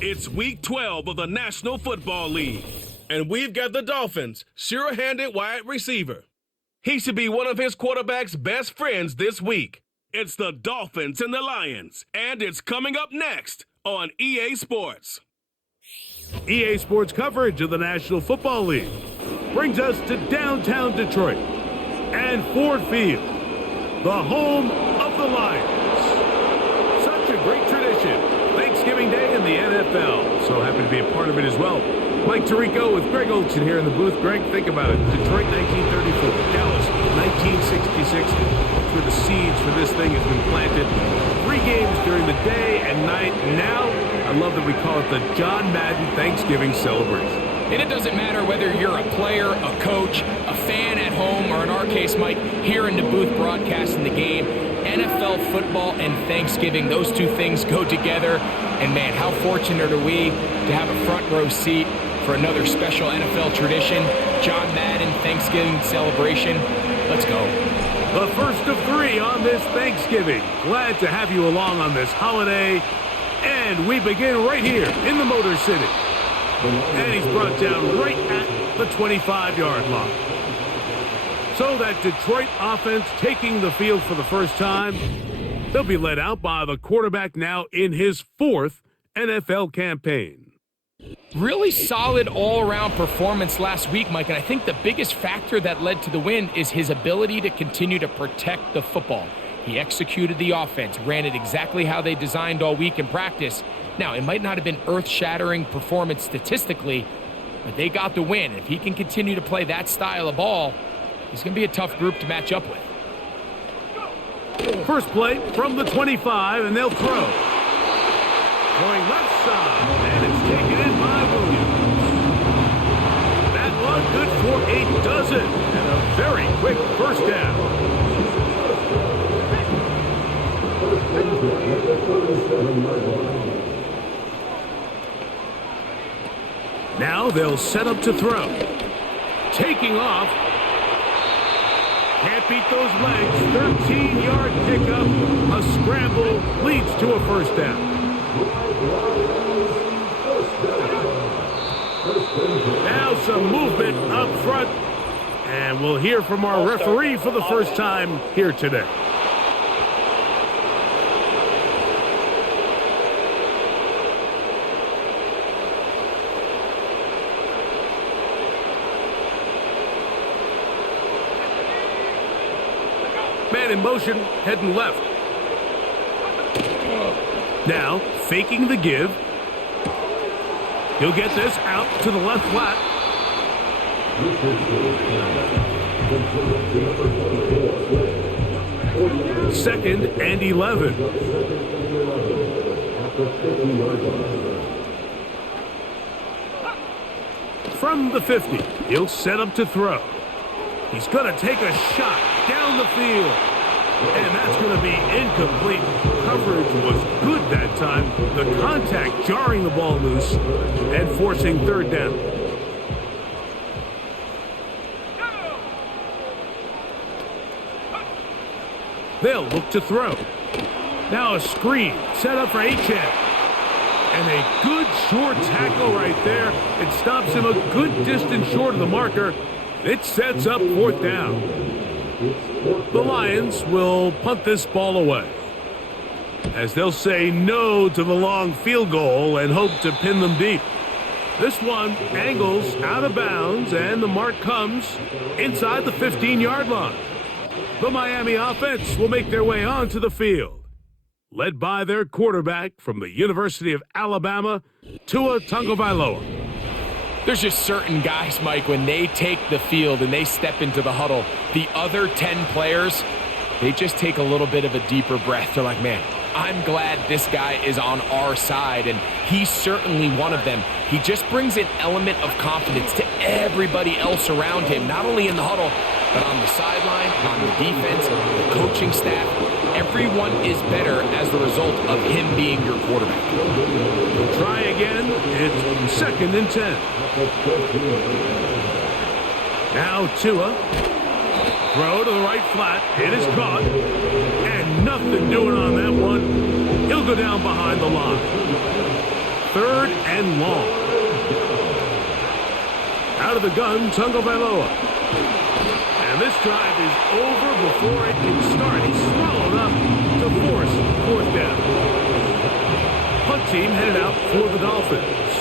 It's Week 12 of the National Football League, and we've got the Dolphins' sure-handed wide receiver. He should be one of his quarterback's best friends this week. It's the Dolphins and the Lions, and it's coming up next on EA Sports. EA Sports coverage of the National Football League brings us to downtown Detroit and Ford Field, the home of the Lions. Such a great tradition. Thanksgiving Day in the NFL. So happy to be a part of it as well. Mike Tirico with Greg Olson here in the booth. Greg, think about it. Detroit 1934, Dallas 1966. That's where the seeds for this thing has been planted. 3 games during the day and night. Now, I love that we call it the John Madden Thanksgiving celebration. And it doesn't matter whether you're a player, a coach, a fan at home, or in our case, Mike, here in the booth broadcasting the game. NFL football and Thanksgiving, those two things go together. And man, how fortunate are we to have a front row seat for another special NFL tradition, John Madden Thanksgiving celebration. Let's go. The first of 3 on this Thanksgiving. Glad to have you along on this holiday. And we begin right here in the Motor City. And he's brought down right at the 25-yard line. So that Detroit offense taking the field for the first time. They'll be led out by the quarterback now in his 4th NFL campaign. Really solid all-around performance last week, Mike, and I think the biggest factor that led to the win is his ability to continue to protect the football. He executed the offense, ran it exactly how they designed all week in practice. Now, it might not have been earth-shattering performance statistically, but they got the win. If he can continue to play that style of ball, he's going to be a tough group to match up with. First play from the 25, and they'll throw. Going left side, and it's taken in by Williams. That one good for a dozen, and a very quick first down. Now they'll set up to throw. Taking off. Can't beat those legs. 13-yard pickup. A scramble leads to a first down. Now some movement up front. And we'll hear from our referee for the first time here today. Man in motion, heading left. Now, faking the give. He'll get this out to the left flat. Second and 11. From the 50, he'll set up to throw. He's going to take a shot down the field. And that's going to be incomplete. Coverage was good that time. The contact jarring the ball loose and forcing third down. They'll look to throw. Now a screen set up for Achane. And a good short tackle right there. It stops him a good distance short of the marker. It sets up fourth down. The Lions will punt this ball away, as they'll say no to the long field goal and hope to pin them deep. This one angles out of bounds, and the mark comes inside the 15-yard line. The Miami offense will make their way onto the field, led by their quarterback from the University of Alabama, Tua Tagovailoa. There's just certain guys, Mike, when they take the field and they step into the huddle, the other 10 players, they just take a little bit of a deeper breath. They're like, man, I'm glad this guy is on our side, and he's certainly one of them. He just brings an element of confidence to everybody else around him, not only in the huddle, but on the sideline, on the defense, the coaching staff. Everyone is better as the result of him being your quarterback. We'll try again. It's second and 10. Now Tua. Throw to the right flat. It is caught. And nothing doing on that one. He'll go down behind the line. Third and long. Out of the gun, Tagovailoa. And this drive is over before it can start. He's swallowed up to force fourth down. Punt team headed out for the Dolphins,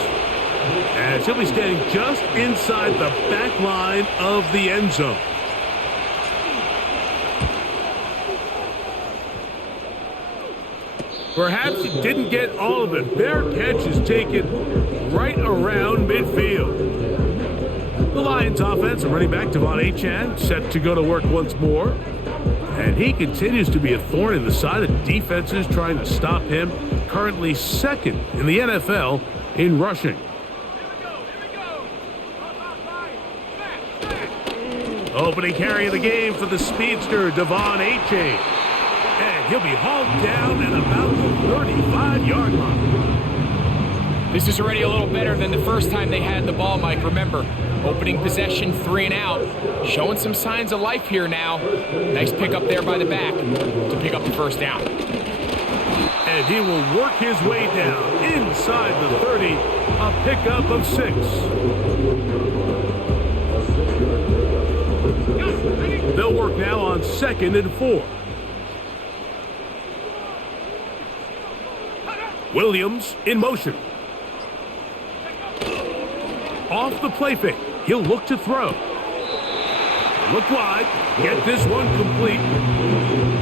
as he'll be standing just inside the back line of the end zone. Perhaps he didn't get all of it. Their catch is taken right around midfield. The Lions offense and running back Devon Achane set to go to work once more. And he continues to be a thorn in the side of defenses trying to stop him. Currently second in the NFL in rushing. Opening carry of the game for the speedster, Devon Achane. And he'll be hauled down at about the 35-yard line. This is already a little better than the first time they had the ball, Mike. Remember, opening possession, 3 and out. Showing some signs of life here now. Nice pickup there by the back to pick up the first down. And he will work his way down inside the 30, a pickup of 6. They'll work now on 2nd and 4. Williams in motion. Off the play fake. He'll look to throw. Look wide. Get this one complete.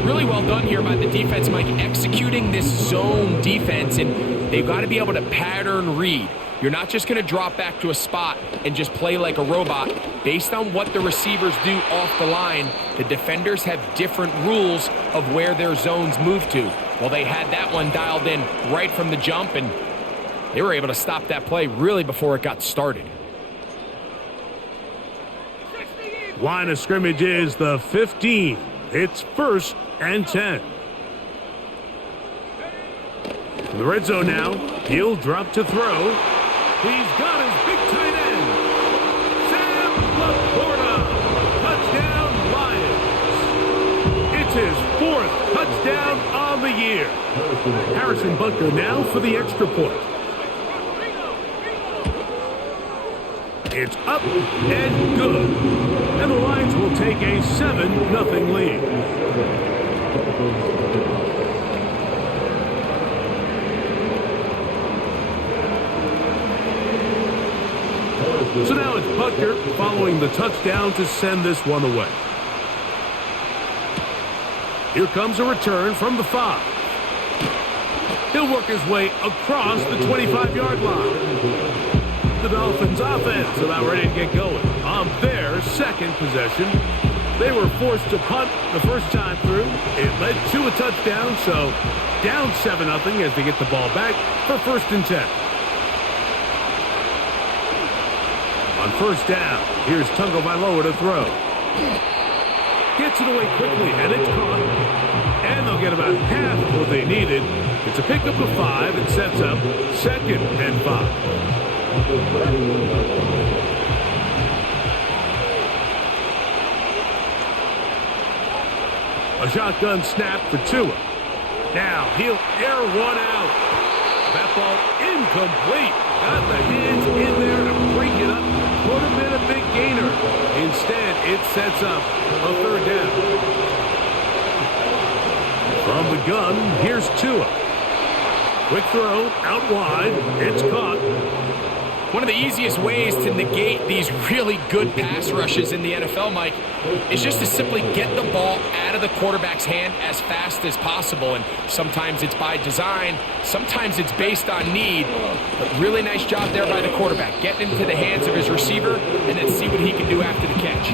Really well done here by the defense, Mike, executing this zone defense, and they've got to be able to pattern read. You're not just going to drop back to a spot and just play like a robot. Based on what the receivers do off the line, the defenders have different rules of where their zones move to. Well, they had that one dialed in right from the jump, and they were able to stop that play really before it got started. Line of scrimmage is the 15. It's 1st and 10. In the red zone now, he'll drop to throw. He's got his big tight end, Sam Laporta. Touchdown, Lions. It's his 4th touchdown on the year. Harrison Butker now for the extra point. It's up and good. And the Lions will take a 7-0 lead. So now it's Butker following the touchdown to send this one away. Here comes a return from the 5. He'll work his way across the 25-yard line. The Dolphins offense about ready to get going on their 2nd possession. They were forced to punt the first time through. It led to a touchdown, so down 7-0 as they get the ball back for 1st and 10. On 1st down, here's Tagovailoa to throw. Gets it away quickly, and it's caught. And they'll get about half of what they needed. It's a pickup of 5 and sets up 2nd and 5. A shotgun snap for Tua. Now he'll air one out. That ball incomplete. Got the hands in there to break it up. Could have been a big gainer. Instead, it sets up a 3rd down. From the gun, here's Tua. Quick throw, out wide. It's caught. One of the easiest ways to negate these really good pass rushes in the NFL, Mike, is just to simply get the ball out of the quarterback's hand as fast as possible. And sometimes it's by design, sometimes it's based on need. But really nice job there by the quarterback, getting into the hands of his receiver, and then see what he can do after the catch.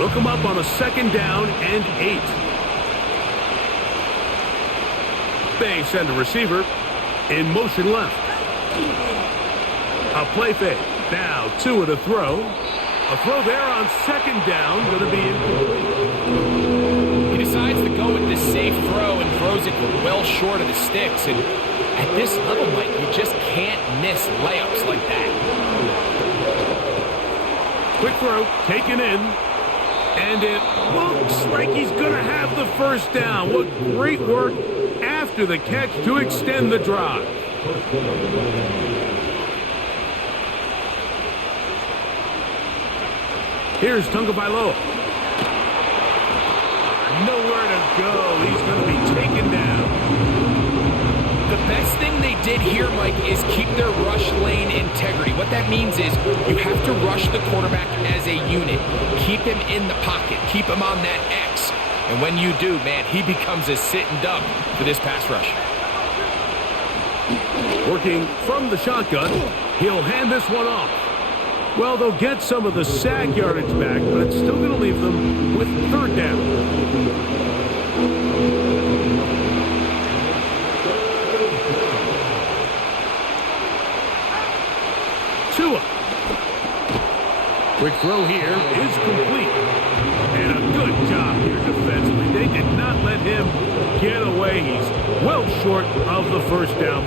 Look him up on a 2nd down and 8. They send a receiver in motion left. A play fake. Now Tua to throw. A throw there on 2nd down. Going to be incomplete. He decides to go with this safe throw and throws it well short of the sticks. And at this level, Mike, you just can't miss layups like that. Quick throw taken in. And it looks like he's going to have the first down. What great work after the catch to extend the drive. Here's Tagovailoa. Nowhere to go. He's going to be taken down. The best thing they did here, Mike, is keep their rush lane integrity. What that means is you have to rush the quarterback as a unit. Keep him in the pocket. Keep him on that X. And when you do, man, he becomes a sitting duck for this pass rush. Working from the shotgun, he'll hand this one off. Well, they'll get some of the sack yardage back, but it's still going to leave them with third down. Tua. Quick throw here is complete. And a good job here defensively. They did not let him get away. He's well short of the first down.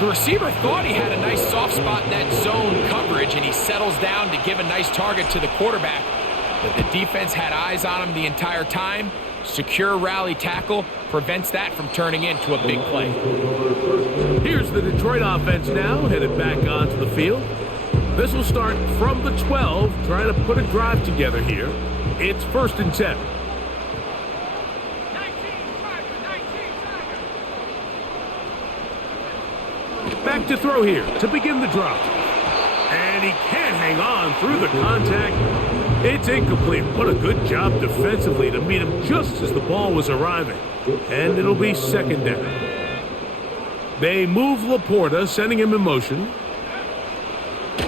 The receiver thought he had a nice soft spot in that zone coverage, and he settles down to give a nice target to the quarterback. But the defense had eyes on him the entire time. Secure rally tackle prevents that from turning into a big play. Here's the Detroit offense now, headed back onto the field. This will start from the 12, trying to put a drive together here. It's 1st and 10. Back to throw here to begin the drop. And he can't hang on through the contact. It's incomplete. What a good job defensively to meet him just as the ball was arriving. And it'll be 2nd down. They move Laporta, sending him in motion.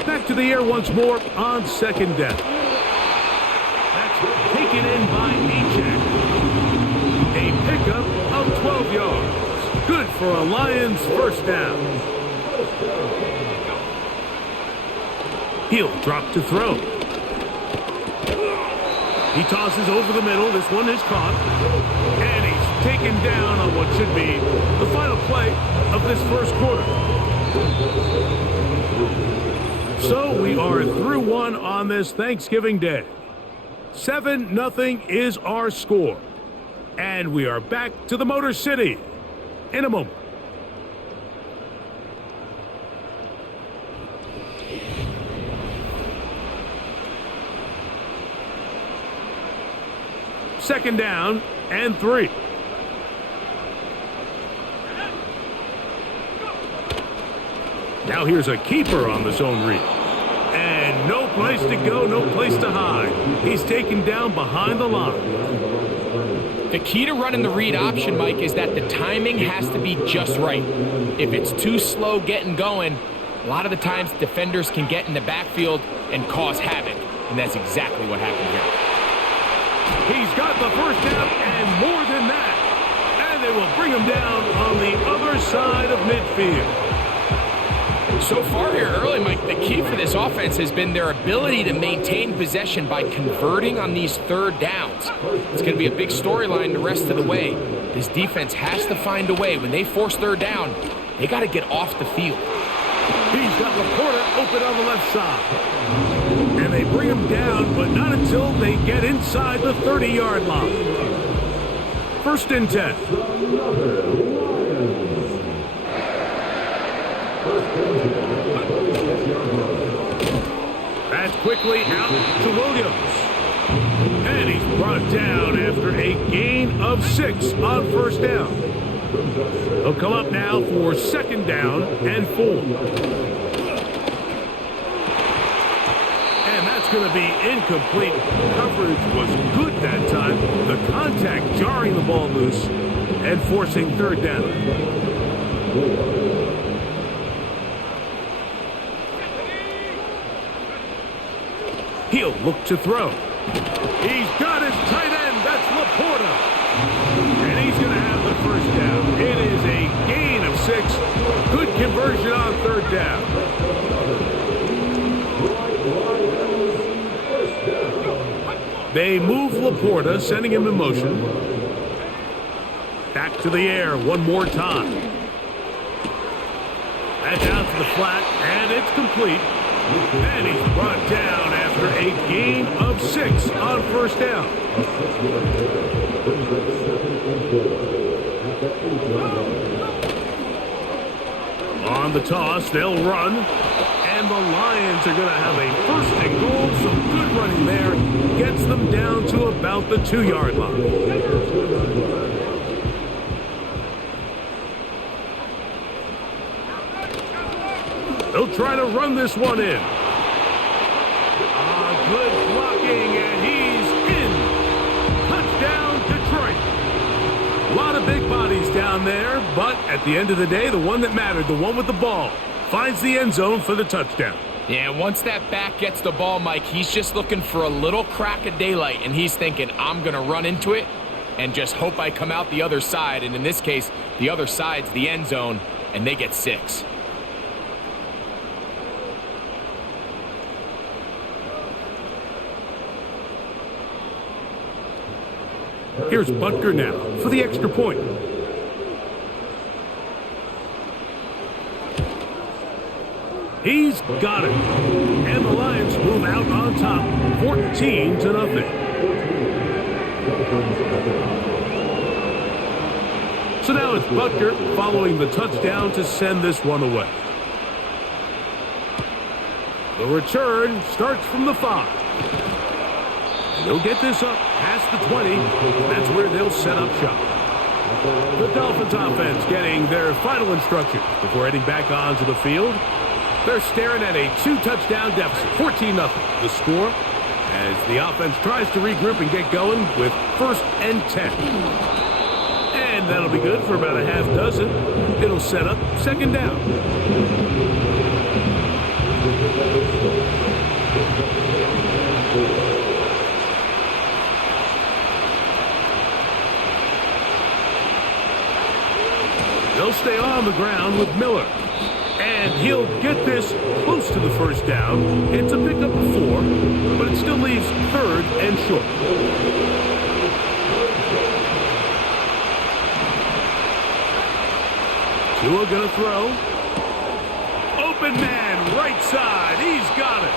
Back to the air once more on 2nd down. That's taken in by Echek. A pickup of 12 yards. Good for a Lions first down. He'll drop to throw. He tosses over the middle. This one is caught. And he's taken down on what should be the final play of this first quarter. So we are through one on this Thanksgiving Day. 7-0 is our score. And we are back to the Motor City in a moment. Second down and 3. Now here's a keeper on the zone read. And no place to go, no place to hide. He's taken down behind the line. The key to running the read option, Mike, is that the timing has to be just right. If it's too slow getting going, a lot of the times defenders can get in the backfield and cause havoc. And that's exactly what happened here. He's got the first down and more than that. And they will bring him down on the other side of midfield. So far here early, Mike, the key for this offense has been their ability to maintain possession by converting on these third downs. It's going to be a big storyline the rest of the way. This defense has to find a way. When they force third down, they got to get off the field. He's got Laporta open on the left side. And they bring him down, but not until they get inside the 30-yard line. 1st and 10. That's quickly out to Williams. And he's brought down after a gain of 6 on first down. He'll come up now for 2nd down and 4. Going to be incomplete. Coverage was good that time. The contact jarring the ball loose and forcing third down. He'll look to throw. He's got his tight end. That's Laporta. And he's going to have the first down. It is a gain of 6. Good conversion on third down. They move Laporta, sending him in motion. Back to the air one more time. That's out to the flat, and it's complete. And he's brought down after a gain of 6 on first down. On the toss, they'll run. And the Lions are going to have a first and goal. Some good running there. Gets them down to about the 2-yard line. They'll try to run this one in. Good blocking, and he's in. Touchdown, Detroit. A lot of big bodies down there, but at the end of the day, the one that mattered, the one with the ball, finds the end zone for the touchdown. Yeah, once that back gets the ball, Mike, he's just looking for a little crack of daylight, and he's thinking, I'm going to run into it and just hope I come out the other side. And in this case, the other side's the end zone, and they get 6. Here's Butker now for the extra point. He's got it. And the Lions move out on top, 14-0. So now it's Butker following the touchdown to send this one away. The return starts from the 5. They'll get this up past the 20. That's where they'll set up shop. The Dolphins offense getting their final instructions before heading back onto the field. They're staring at a 2-touchdown deficit, 14-0. The score as the offense tries to regroup and get going with 1st and 10. And that'll be good for about a half dozen. It'll set up 2nd down. They'll stay on the ground with Miller. And he'll get this close to the 1st down. It's a pickup of 4, but it still leaves 3rd and short. Tua gonna throw. Open man, right side. He's got it.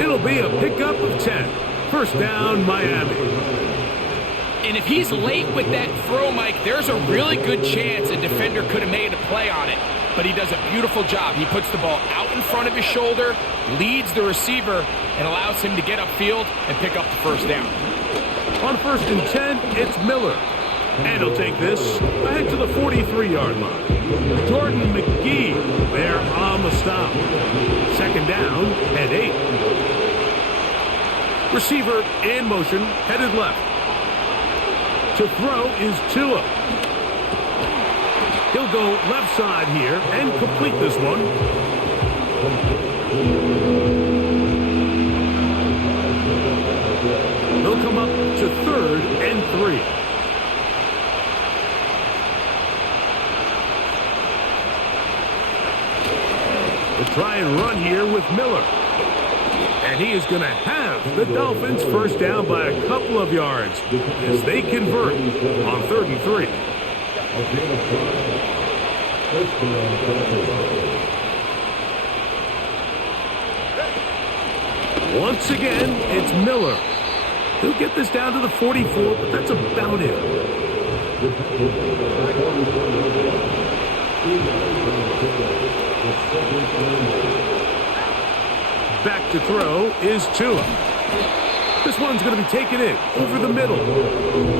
It'll be a pickup of 10. 1st down, Miami. And if he's late with that throw, Mike, there's a really good chance a defender could have made a play on it. But he does a beautiful job. He puts the ball out in front of his shoulder, leads the receiver, and allows him to get upfield and pick up the 1st down. On 1st and 10, it's Miller. And he'll take this ahead to the 43-yard line. Jordan McGee there on the stop. 2nd down and 8. Receiver in motion, headed left. To throw is Tua. He'll go left side here and complete this one. They'll come up to 3rd and 3. They'll try and run here with Miller. And he is going to have the Dolphins 1st down by a couple of yards as they convert on 3rd and 3. Once again, it's Miller. He'll get this down to the 44, but that's about it. Back to throw is Tua. This one's going to be taken in over the middle.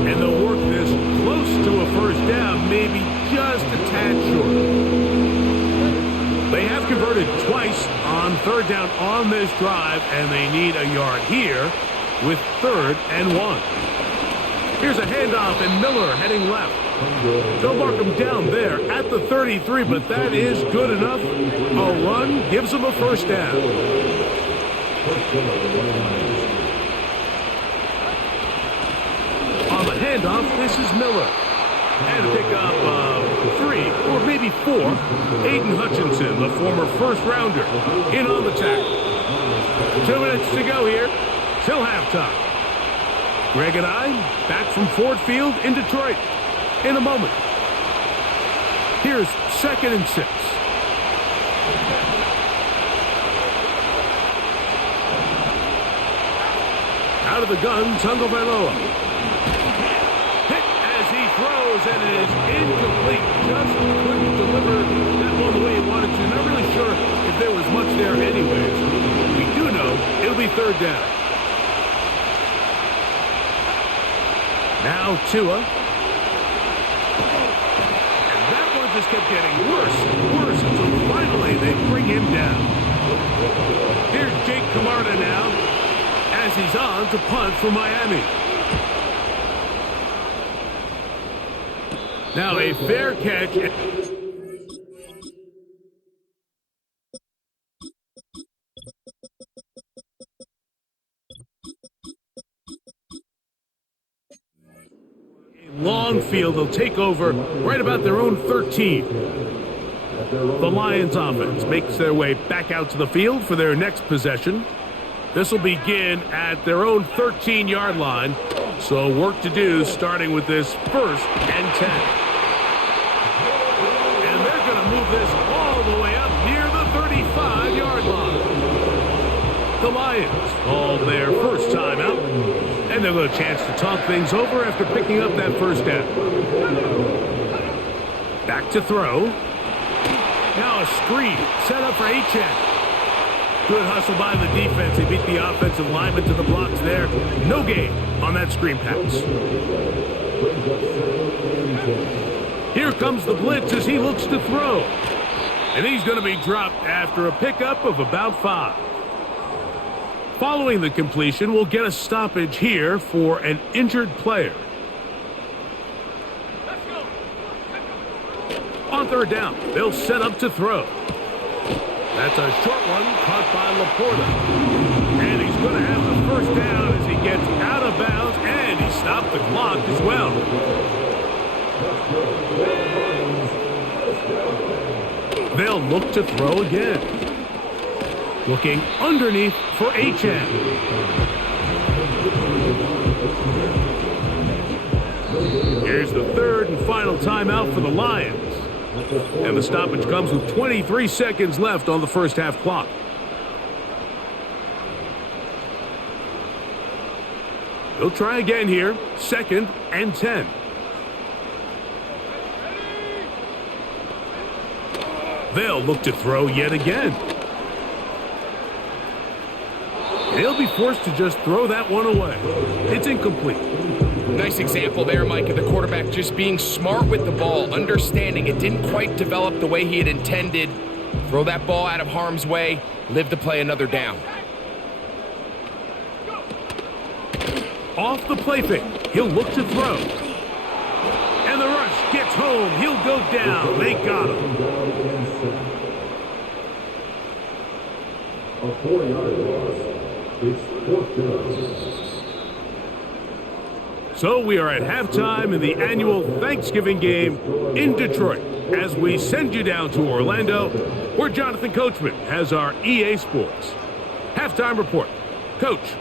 And they'll work this close to a 1st down, maybe just a tad short. They have converted twice on 3rd down on this drive, and they need a yard here with 3rd and 1. Here's a handoff, and Miller heading left. They'll mark him down there at the 33, but that is good enough. A run gives them a 1st down. On the handoff, this is Miller. And a pickup of 3 or maybe 4. Aiden Hutchinson, the former 1st rounder, in on the tackle. 2 minutes to go here till halftime. Greg and I back from Ford Field in Detroit in a moment. Here's 2nd and 6. Out of the gun, Tagovailoa. Hit as he throws, and it is incomplete. Just couldn't deliver that one the way he wanted to. Not really sure if there was much there anyways. We do know it'll be 3rd down. Now Tua. And that one just kept getting worse and worse until finally they bring him down. Here's Jake Camarda now, as he's on to punt for Miami. Now a fair catch. A long field. They'll take over right about their own 13. The Lions offense makes their way back out to the field for their next possession. This will begin at their own 13-yard line. So work to do starting with this 1st and 10. And they're going to move this all the way up near the 35-yard line. The Lions called their first timeout. And they'll get a chance to talk things over after picking up that 1st down. Back to throw. Now a screen set up for Achane. Good hustle by the defense. He beat the offensive lineman to the blocks there. No gain on that screen pass. Here comes the blitz as he looks to throw. And he's going to be dropped after a pickup of about 5. Following the completion, we'll get a stoppage here for an injured player. On 3rd down, they'll set up to throw. That's a short one caught by Laporta. And he's going to have the 1st down as he gets out of bounds, and he stopped the clock as well. They'll look to throw again. Looking underneath for Achane. Here's the 3rd and final timeout for the Lions. And the stoppage comes with 23 seconds left on the 1st half clock. They'll try again here. 2nd and 10. They'll look to throw yet again. He'll be forced to just throw that one away. It's incomplete. Nice example there, Mike, of the quarterback just being smart with the ball, understanding it didn't quite develop the way he had intended. Throw that ball out of harm's way, live to play another down. Off the play fake, he'll look to throw. And the rush gets home. He'll go down. They got him. A 4-yard loss. It's 4th down. So we are at halftime in the annual Thanksgiving game in Detroit as we send you down to Orlando, where Jonathan Coachman has our EA Sports halftime report. Coach.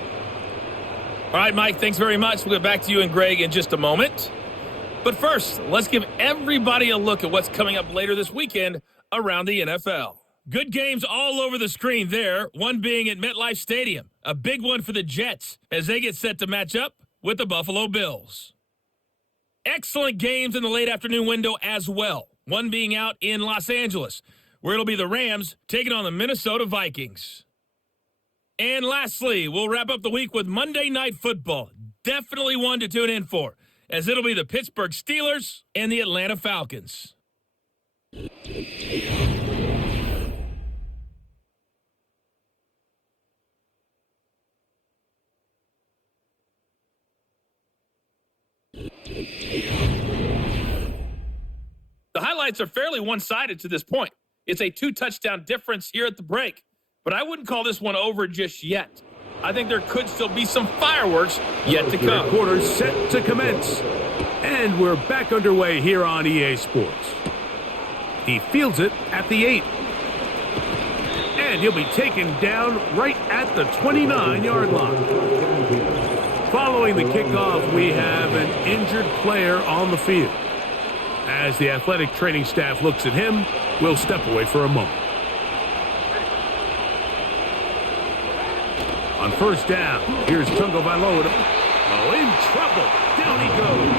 All right, Mike, thanks very much. We'll get back to you and Greg in just a moment. But first, let's give everybody a look at what's coming up later this weekend around the NFL. Good games all over the screen there, one being at MetLife Stadium. A big one for the Jets as they get set to match up with the Buffalo Bills. Excellent games in the late afternoon window as well, one being out in Los Angeles, where it'll be the Rams taking on the Minnesota Vikings. And lastly, we'll wrap up the week with Monday Night Football. Definitely one to tune in for, as it'll be the Pittsburgh Steelers and the Atlanta Falcons. The highlights are fairly one-sided to this point. It's a 2-touchdown difference here at the break, but I wouldn't call this one over just yet. I think there could still be some fireworks yet to come. Quarters set to commence, and we're back underway here on EA Sports. He fields it at the 8. And he'll be taken down right at the 29-yard line. Following the kickoff, we have an injured player on the field. As the athletic training staff looks at him, we'll step away for a moment. On first down, here's Tungo Vailoa. Oh, in trouble. Down he goes.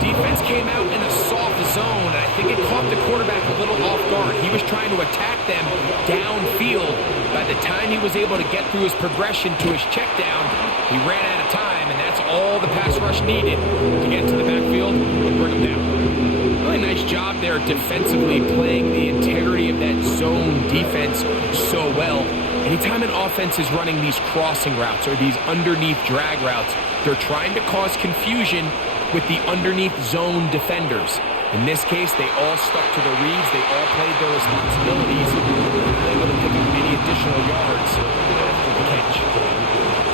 Defense came out in a soft zone, and I think it caught the quarterback a little off guard. He was trying to attack them downfield. By the time he was able to get through his progression to his check down, he ran out of time, and that's all the pass rush needed to get to the backfield and bring him down. Really nice job there defensively, playing the integrity of that zone defense so well. Anytime an offense is running these crossing routes or these underneath drag routes, they're trying to cause confusion with the underneath zone defenders. In this case, they all stuck to the reads. They all played their responsibilities. They were able to pick up any additional yards after the catch.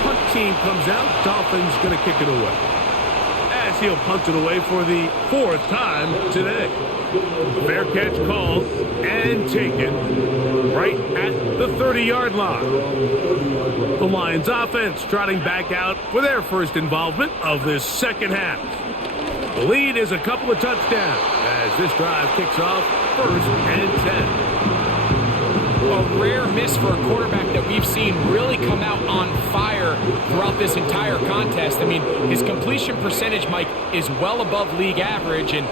Punt team comes out. Dolphins going to kick it away. As he'll punt it away for the 4th time today. Fair catch called and taken right at the 30-yard line. The Lions offense trotting back out for their first involvement of this second half. The lead is a couple of touchdowns as this drive kicks off 1st and 10. A rare miss for a quarterback that we've seen really come out on fire throughout this entire contest. I mean, his completion percentage, Mike, is well above league average, and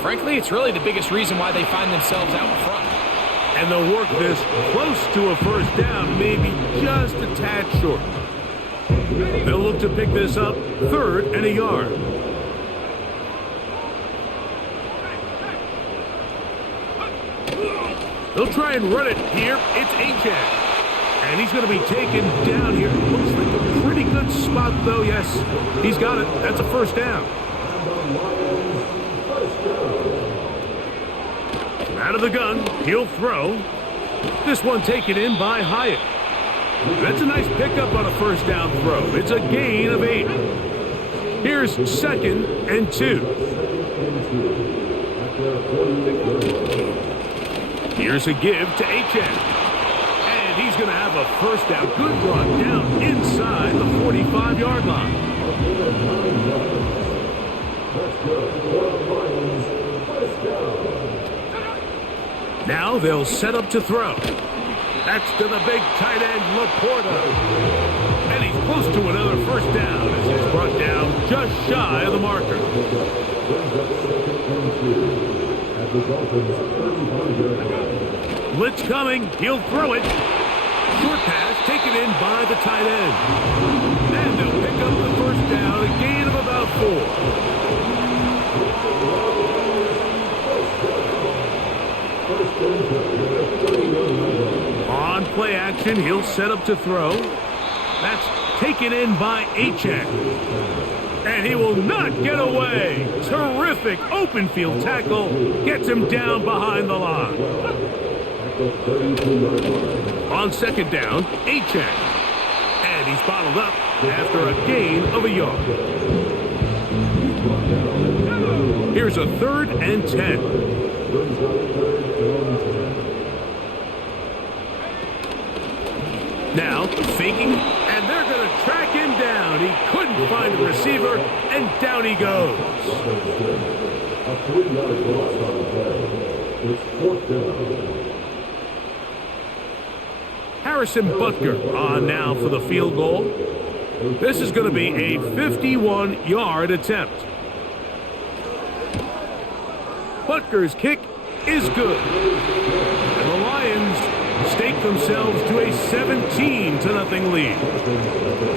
frankly, it's really the biggest reason why they find themselves out in front. And they'll work this close to a first down, maybe just a tad short. They'll look to pick this up 3rd and a yard. They'll try and run it here. It's Achane. And he's going to be taken down here. Looks like a pretty good spot, though. Yes, he's got it. That's a first down. Out of the gun, he'll throw. This one taken in by Hyatt. That's a nice pickup on a first down throw. It's a gain of 8. Here's 2nd and 2. Here's a give to Achane. And he's going to have a first down. Good run down inside the 45-yard line. Now they'll set up to throw. That's to the big tight end, Laporta. And he's close to another first down as he's brought down just shy of the marker. Blitz coming. He'll throw it. Short pass taken in by the tight end. And they'll pick up the first down, a gain of about 4. On play action, he'll set up to throw. That's taken in by Achane. And he will not get away. Terrific open field tackle. Gets him down behind the line. On 2nd down, Achane. And he's bottled up after a gain of a yard. Here's a 3rd and 10. Now, faking, and they're going to track him down. He couldn't find a receiver, and down he goes. A 3-yard loss on the play. It's 4th down. Harrison Butker on now for the field goal. This is going to be a 51-yard attempt. Butker's kick is good. And the Lions stake themselves to a 17-0 lead.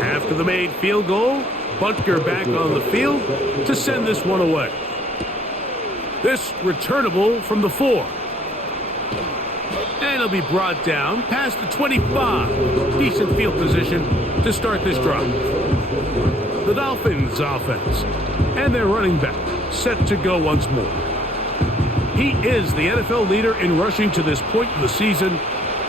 After the made field goal, Butker back on the field to send this one away. This returnable from the 4. And he'll be brought down past the 25. Decent field position to start this drive. The Dolphins offense and their running back set to go once more. He is the NFL leader in rushing to this point in the season,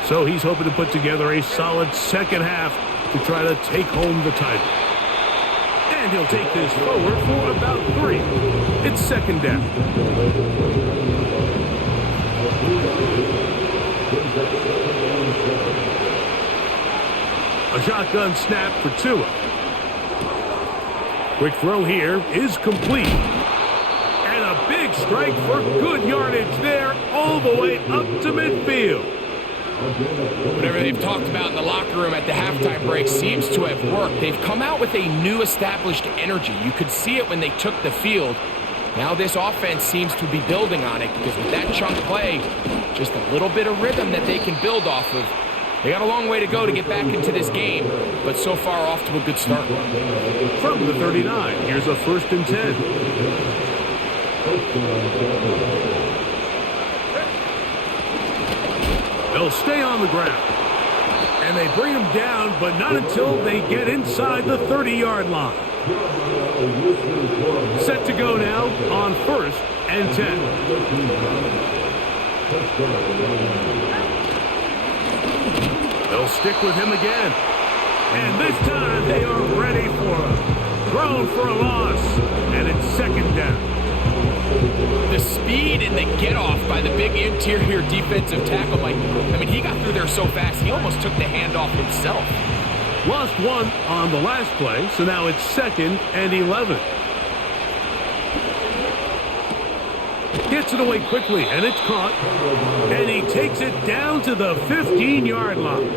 so he's hoping to put together a solid second half to try to take home the title. And he'll take this forward for about 3. It's 2nd down. A shotgun snap for Tua. Quick throw here is complete. And a big strike for good yardage there all the way up to midfield. Whatever they've talked about in the locker room at the halftime break seems to have worked. They've come out with a new established energy. You could see it when they took the field. Now this offense seems to be building on it because with that chunk play, just a little bit of rhythm that they can build off of. They got a long way to go to get back into this game, but so far off to a good start. From the 39, here's a 1st and 10. They'll stay on the ground. And they bring him down, but not until they get inside the 30-yard line. Set to go now on 1st and 10. They'll stick with him again. And this time they are ready for him. Thrown for a loss, and it's 2nd down. The speed and the get-off by the big interior defensive tackle, Mike. I mean, he got through there so fast, he almost took the handoff himself. Lost one on the last play, so now it's 2nd and 11. Gets it away quickly, and it's caught. And he takes it down to the 15-yard line.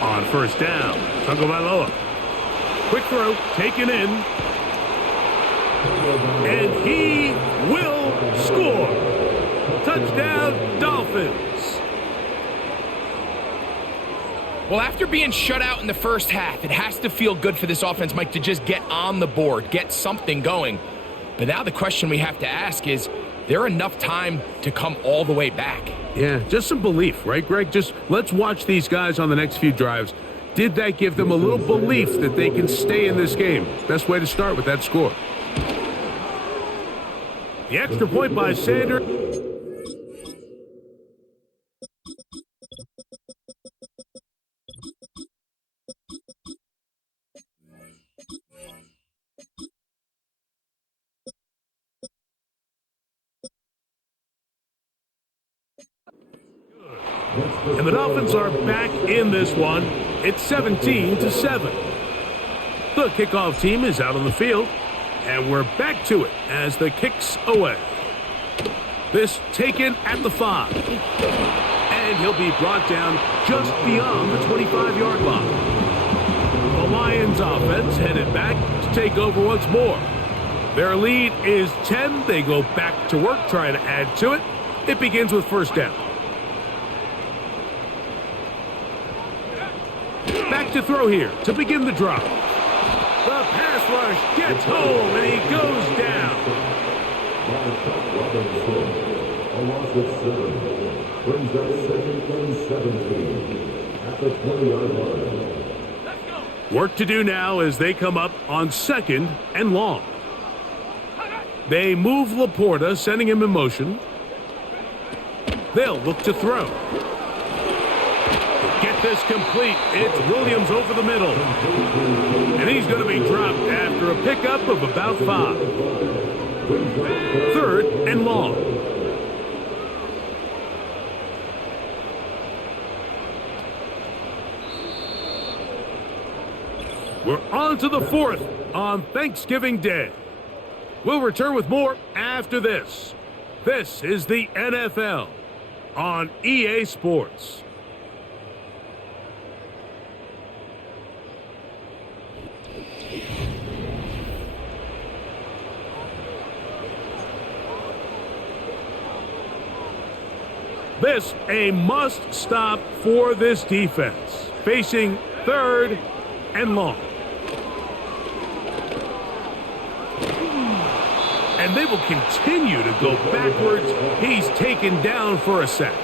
On 1st down, Tagovailoa. Quick throw, taken in. And he will score. Touchdown, Dolphins. Well, after being shut out in the first half, it has to feel good for this offense, Mike, to just get on the board, get something going. But now the question we have to ask is there enough time to come all the way back? Yeah, just some belief, right, Greg? Just let's watch these guys on the next few drives. Did that give them a little belief that they can stay in this game? Best way to start with that score. The extra point by Sanders. And the Dolphins are back in this one. It's 17-7. The kickoff team is out on the field, and we're back to it as the kick's away. This taken at the 5. And he'll be brought down just beyond the 25-yard line. The Lions offense headed back to take over once more. Their lead is 10. They go back to work trying to add to it. It begins with 1st down. Back to throw here to begin the drop. The pass rush gets home, and he goes down. A loss of 7 brings up 2nd and 17 at the 20-yard line. Work to do now as they come up on 2nd and long. They move Laporta, sending him in motion. They'll look to throw. Get this complete. It's Williams over the middle. And he's going to be dropped after a pickup of about 5. 3rd and long. We're on to the 4th on Thanksgiving Day. We'll return with more after this. This is the NFL on EA Sports. This a must stop for this defense, facing 3rd and long. And they will continue to go backwards. He's taken down for a sack.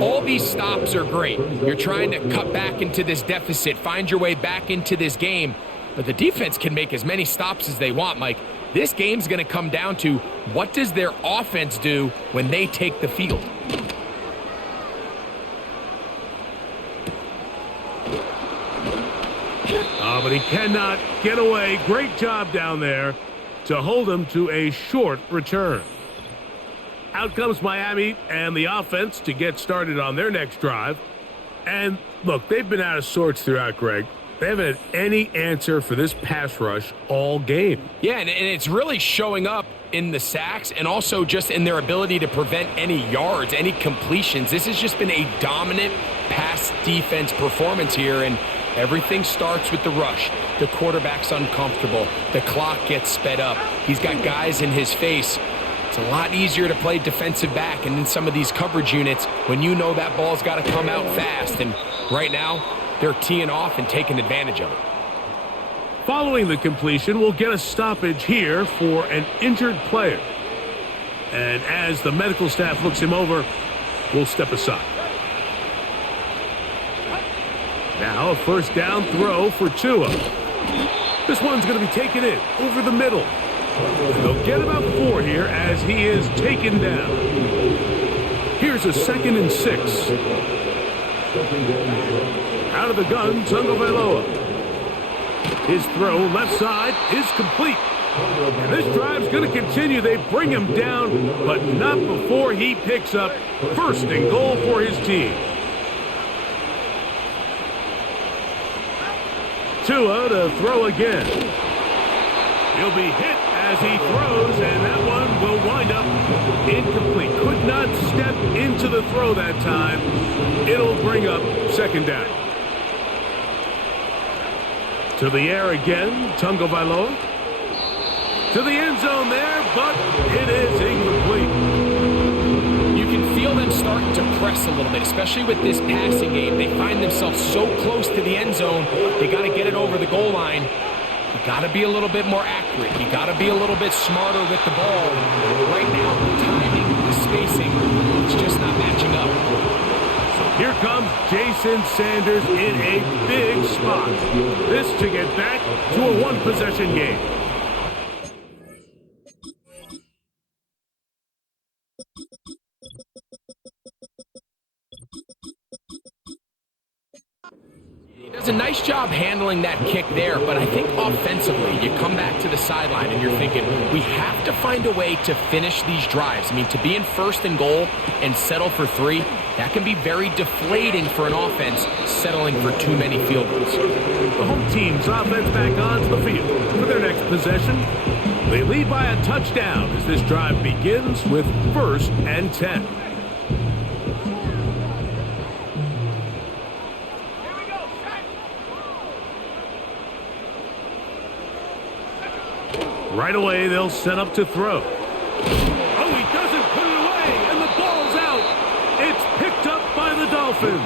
All these stops are great. You're trying to cut back into this deficit, find your way back into this game, but the defense can make as many stops as they want, Mike. This game's going to come down to what does their offense do when they take the field. Oh, but he cannot get away. Great job down there to hold him to a short return. Out comes Miami and the offense to get started on their next drive. And look, they've been out of sorts throughout, Greg. They haven't had any answer for this pass rush all game. Yeah, and it's really showing up in the sacks and also just in their ability to prevent any yards, any completions. This has just been a dominant pass defense performance here, and everything starts with the rush. The quarterback's uncomfortable. The clock gets sped up. He's got guys in his face. It's a lot easier to play defensive back and in some of these coverage units when you know that ball's got to come out fast. And right now, they're teeing off and taking advantage of it. Following the completion, we'll get a stoppage here for an injured player. And as the medical staff looks him over, we'll step aside. Now a first down throw for Tua. This one's going to be taken in over the middle. They'll get about 4 here as he is taken down. Here's a 2nd and 6. Out of the gun, Tagovailoa. His throw left side is complete. And this drive's going to continue. They bring him down, but not before he picks up 1st and goal for his team. Tua to throw again. He'll be hit as he throws, and that one will wind up incomplete. Could not step into the throw that time. It'll bring up 2nd down. To the air again, Tagovailoa. To the end zone there, but it is incomplete. You can feel them starting to press a little bit, especially with this passing game. They find themselves so close to the end zone, they got to get it over the goal line. You got to be a little bit more accurate. You got to be a little bit smarter with the ball. Right now, the timing, the spacing, it's just not matching up. Here comes Jason Sanders in a big spot. This to get back to a 1-possession game. He does a nice job handling that kick there, but I think offensively, you come back to the sideline and you're thinking, we have to find a way to finish these drives. I mean, to be in 1st and goal and settle for 3, that can be very deflating for an offense settling for too many field goals. The home team's offense back onto the field for their next possession. They lead by a touchdown as this drive begins with 1st and 10. Right away, they'll set up to throw. Oh, he doesn't put it away, and the ball's out. It's picked up by the Dolphins.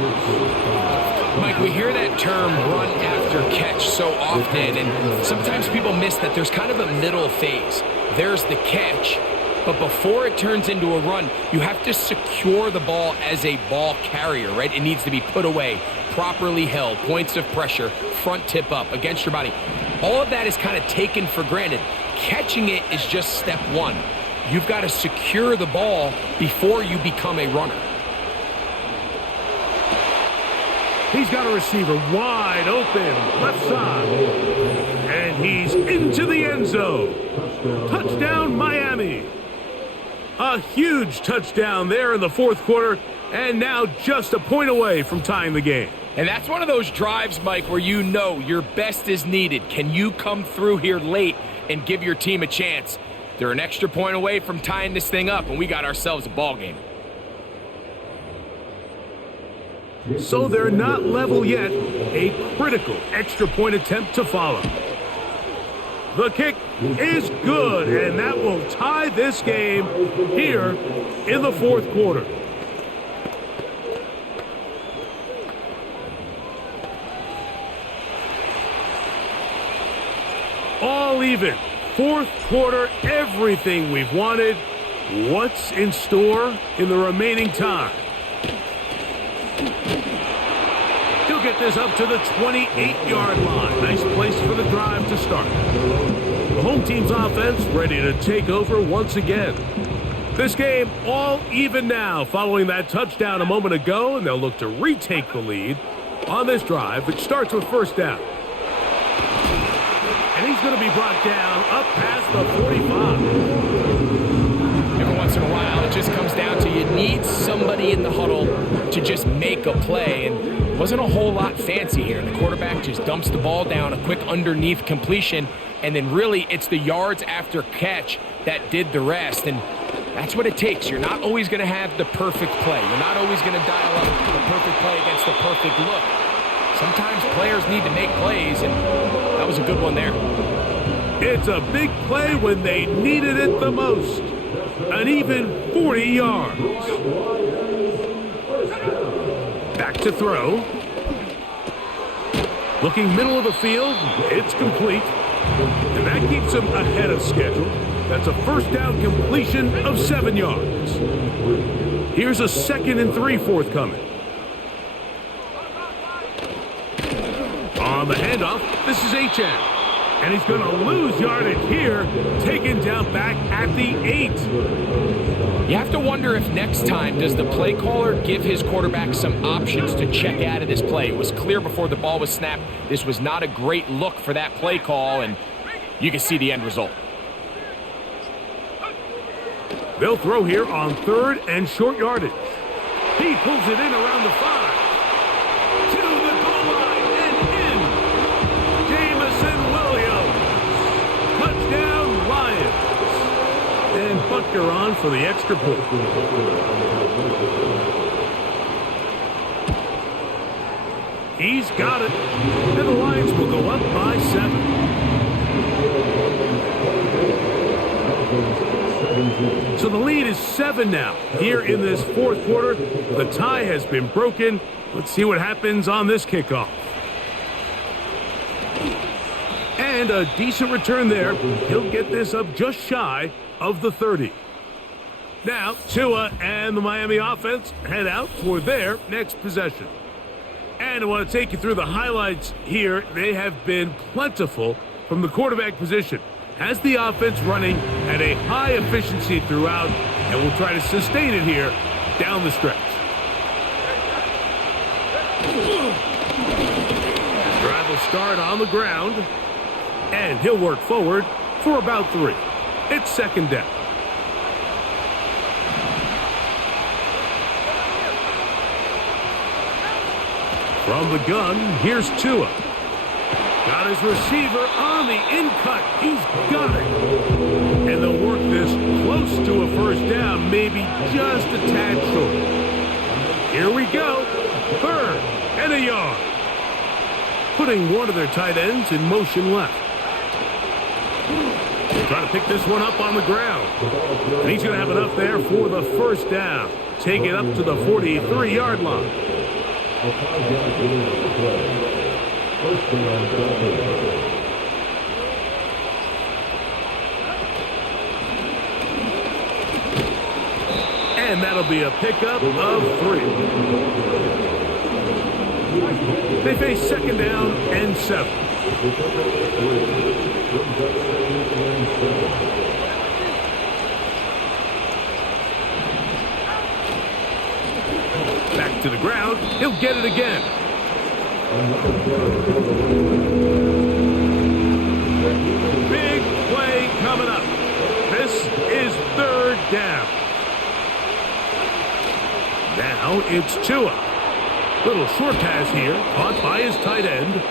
Mike, we hear that term run after catch so often, and sometimes people miss that there's kind of a middle phase. There's the catch, but before it turns into a run, you have to secure the ball as a ball carrier, right? It needs to be put away, properly held, points of pressure, front tip up against your body. All of that is kind of taken for granted. Catching it is just step 1. You've got to secure the ball before you become a runner. He's got a receiver wide open, left side. And he's into the end zone. Touchdown, Miami. A huge touchdown there in the 4th quarter, and now just a point away from tying the game. And that's one of those drives, Mike, where you know your best is needed. Can you come through here late and give your team a chance? They're an extra point away from tying this thing up, and we got ourselves a ball game. So they're not level yet. A critical extra point attempt to follow. The kick is good, and that will tie this game here in the 4th quarter. All even. 4th quarter, everything we've wanted. What's in store in the remaining time? He'll get this up to the 28-yard line. Nice place for the drive to start. The home team's offense ready to take over once again. This game all even now following that touchdown a moment ago, and they'll look to retake the lead on this drive, which starts with 1st down. And he's going to be brought down up past the 45. Every once in a while, it just comes needs somebody in the huddle to just make a play, and it wasn't a whole lot fancy here. The quarterback just dumps the ball down, a quick underneath completion, and then really it's the yards after catch that did the rest, and that's what it takes. You're not always going to have the perfect play. You're not always going to dial up the perfect play against the perfect look. Sometimes players need to make plays, and that was a good one there. It's a big play when they needed it the most. An even 40 yards. Back to throw. Looking middle of the field, it's complete. And that keeps him ahead of schedule. That's a first down completion of 7 yards. Here's a 2nd and 3 forthcoming. On the handoff, this is H.N. And he's going to lose yardage here, taken down back at the 8. You have to wonder if next time does the play caller give his quarterback some options to check out of this play. It was clear before the ball was snapped. This was not a great look for that play call, and you can see the end result. They'll throw here on 3rd and short yardage. He pulls it in around the 5. To the goal line and in. Jamison Williams. Touchdown Lions. And Butker on for the extra point. He's got it. And the Lions will go up by 7. So the lead is 7 now. Here in this 4th quarter, the tie has been broken. Let's see what happens on this kickoff. And a decent return there. He'll get this up just shy of the 30. Now, Tua and the Miami offense head out for their next possession. And I want to take you through the highlights here. They have been plentiful from the quarterback position. Has the offense running at a high efficiency throughout, and will try to sustain it here down the stretch. Drive will start on the ground, and he'll work forward for about 3. It's 2nd down. From the gun, here's Tua. Got his receiver on the in-cut. He's got it. And they'll work this close to a first down, maybe just a tad short. Here we go. 3rd and a yard. Putting one of their tight ends in motion left. Trying to pick this one up on the ground. And he's going to have enough there for the first down. Take it up to the 43-yard line. And that'll be a pickup of 3. They face 2nd down and 7. Back to the ground. He'll get it again. Big play coming up. This is 3rd down. Now it's Tua. Little short pass here, caught by his tight end.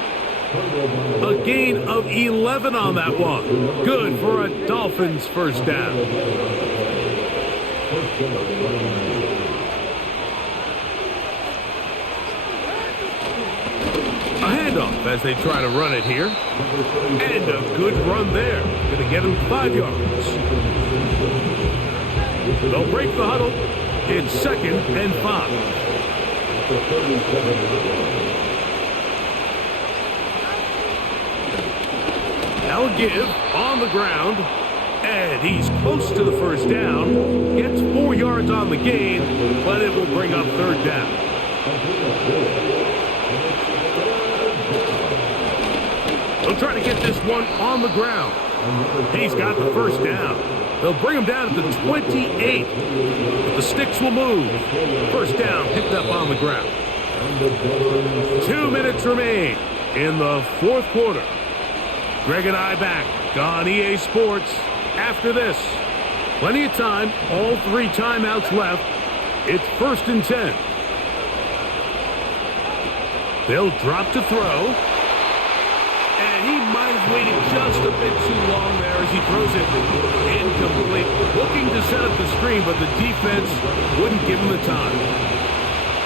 A gain of 11 on that one. Good for a Dolphins first down. A handoff as they try to run it here. And a good run there. Going to get him 5 yards. They'll break the huddle. It's 2nd and 5. Now a give on the ground. And he's close to the first down. Gets 4 yards on the gain, but it will bring up 3rd down. They'll try to get this one on the ground. He's got the first down. They'll bring him down to the 28. But the sticks will move. First down picked up on the ground. 2 minutes remain in the 4th quarter. Greg and I back on EA Sports after this. Plenty of time. All 3 timeouts left. It's 1st and 10. They'll drop to throw. And he might have waited just a bit too long there as he throws it incomplete. Looking to set up the screen, but the defense wouldn't give him the time.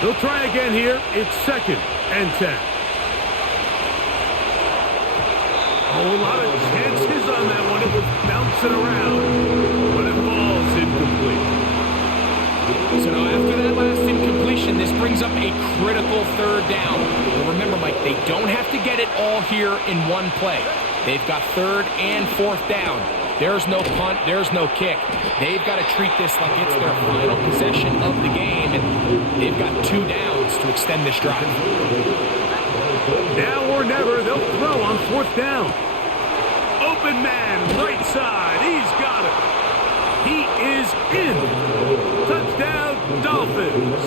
They'll try again here. It's 2nd and 10. Oh, a lot of chances on that one. It was bouncing around, but it falls incomplete. So now after that last incompletion, this brings up a critical 3rd down. But remember, Mike, they don't have to get it all here in one play. They've got 3rd and 4th down. There's no punt, there's no kick. They've got to treat this like it's their final possession of the game, and they've got 2 downs to extend this drive. Now or never, they'll throw on 4th down. Open man, right side, he's got it. He is in. Touchdown, Dolphins.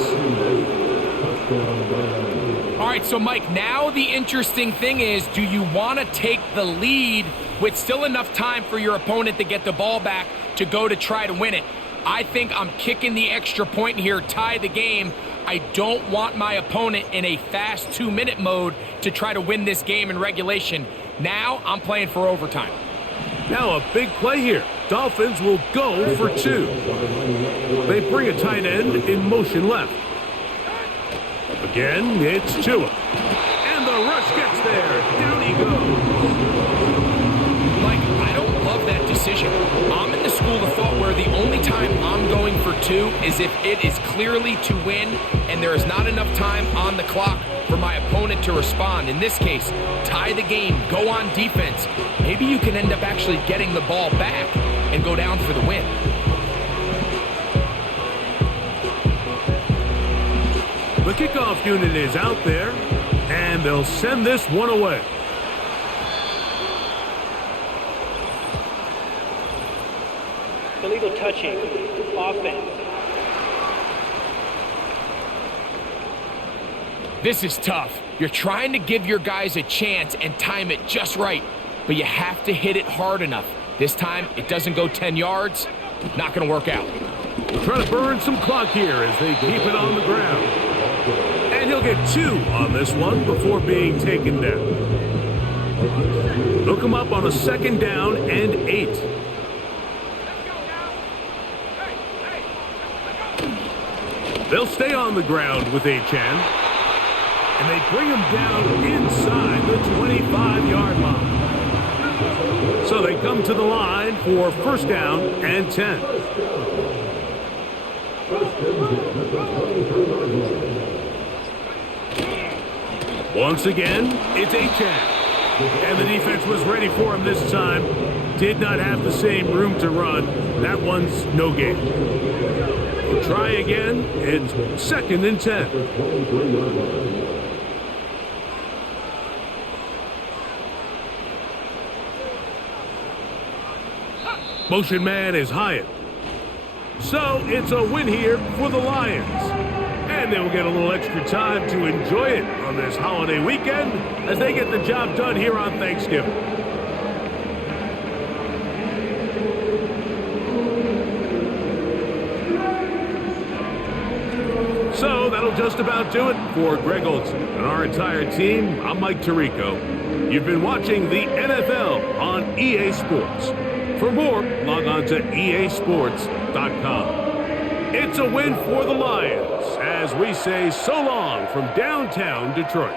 All right, so Mike, now the interesting thing is, do you want to take the lead with still enough time for your opponent to get the ball back to go to try to win it? I think I'm kicking the extra point here, tie the game. I don't want my opponent in a fast 2-minute mode to try to win this game in regulation. Now I'm playing for overtime. Now a big play here. Dolphins will go for 2. They bring a tight end in motion left. Again, it's Tua. And the rush gets there. Down he goes. Mike, I don't love that decision. I'm in the school of thought where the only time I'm going for 2 is if it is clearly to win and there is not enough time on the clock for my opponent to respond. In this case, tie the game, go on defense. Maybe you can end up actually getting the ball back and go down for the win. The kickoff unit is out there, and they'll send this one away. Illegal touching, offense. This is tough. You're trying to give your guys a chance and time it just right, but you have to hit it hard enough. This time, it doesn't go 10 yards. Not going to work out. We'll try to burn some clock here as they keep it on the ground. And he'll get 2 on this one before being taken down. They'll come up on a 2nd down and 8. They'll stay on the ground with Achan. And they bring him down inside the 25-yard line. So they come to the line for 1st down and 10. Once again, it's Achan. And the defense was ready for him this time. Did not have the same room to run. That one's no gain. We'll try again. It's 2nd and 10. Motion man is Hyatt. So it's a win here for the Lions. And they will get a little extra time to enjoy it on this holiday weekend as they get the job done here on Thanksgiving. So that'll just about do it for Greg Olson and our entire team. I'm Mike Tirico. You've been watching the NFL on EA Sports. For more, log on to easports.com. It's a win for the Lions as we say so long from downtown Detroit.